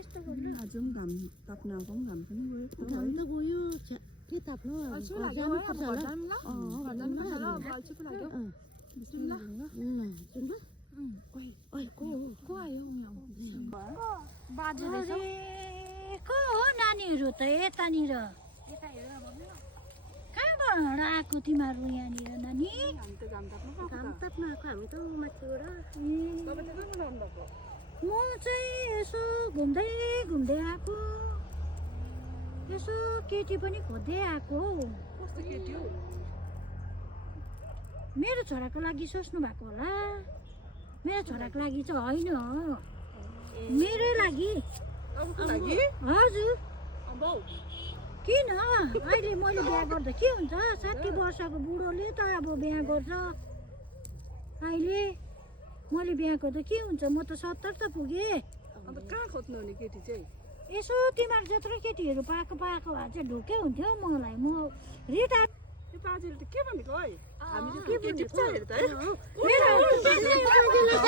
आजम घाम ताप्न आएको पनि घाम पनि गयो घाम त गयो के ताप्नु जानुपर्छ होला को हो नानीहरू त यतानिर कहाँबाट आएको तिमीहरू यहाँनिर नानी घाम ताप्नु आएको हामी त माथिबाट म चाहिँ यसो घुम्दै घुम्दै आएको यसो केटी पनि खोज्दै आएको कस्तो केटी हो मेरो छोराको लागि सोच्नु भएको होला मेरो छोराको लागि चाहिँ होइन मेरो लागि हजुर किन अहिले मैले बिहा गर्दा के हुन्छ 60 वर्षको बुढोले त अब बिहा गर्छ अहिले मैले बिहा गर्दा के हुन्छ म त 70 त पुगेँ अन्त कहाँ खोज्नु हुने केटी चाहिँ यसो तिमीहरू जत्रो केटीहरू पाएको भए चाहिँ ढुक्कै हुन्थ्यो मलाई म रिटायर त्यो बाजेले त के भनेको है हामी चाहिँ के भनेको छ हेर त